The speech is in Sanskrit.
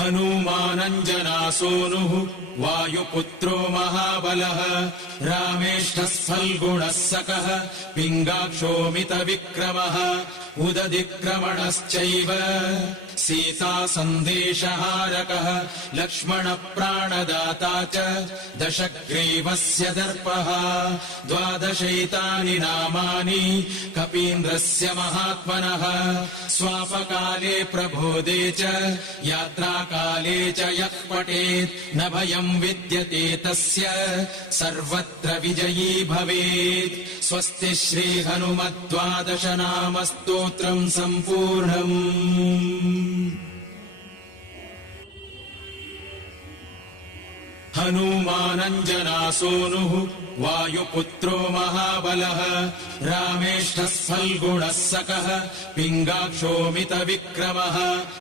हनूमानञ्जनासूनुः वायुपुत्रो महाबलः रामेष्ठः फल्गुणः सकः पिङ्गाक्षोमितविक्रमः उदधिक्रमणश्चैव सीता सन्देशहारकः लक्ष्मणप्राणदाता च दशग्रीवस्य दर्पः 12 नामानि कपीन्द्रस्य महात्मनः स्वापकाले प्रबोधे च यात्राकाले च यः पठेत् न भयम् विद्यते तस्य सर्वत्र विजयी भवेत्। स्वस्ति श्रीहनुमद्12 नाम स्तोत्रम् सम्पूर्णम्। हनूमानञ्जनासूनुः वायुपुत्रो महाबलः रामेष्ठः फल्गुणः सकः पिङ्गाक्षोमितविक्रमः